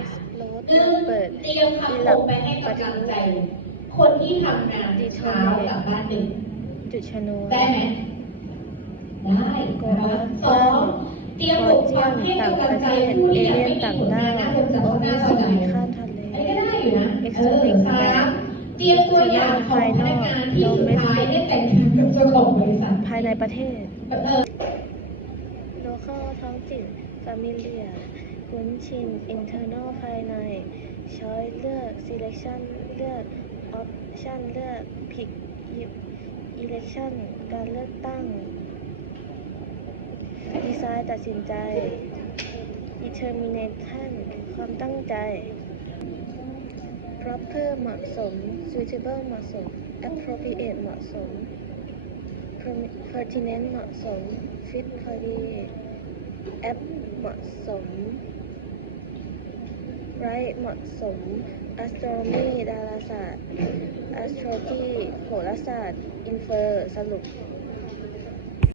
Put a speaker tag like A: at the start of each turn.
A: explode ระเบิด
B: เตรียมคำคมไปให้กำลังใจ คนที่ทำงานเช้ากลับบ้านดึก
A: จุดชนวน
B: ได้ไหมได้นะคะสองเตรียมบทความให้กำลังใจผู้ที่ยังไม่มีผลงานน้าเดิมจากหน้าตอนไหน
A: ข้ามทะเล
B: อันนี้ก็ได้อยู่นะเออสามเตรียมตัวอย่างของพนักงานที่สุดท้ายได้แต่งงานกับเจ้าของบริษัท
A: ภายในประเทศ
B: เออ
A: local ท้องถิ่น familiar คุ้นชิน internal ภายใน choice เลือก selection เลือก option เลือก pick หยิบ election การเลือกตั้ง design ตัดสินใจ determination ความตั้งใจ proper เหมาะสม suitable เหมาะสม appropriate เหมาะสม pertinent เหมาะสม fit พอดี app เหมาะสม ไร่เหมาะสม astronomy ดาราศาสตร์ astrology โหราศาสตร์ infer สรุป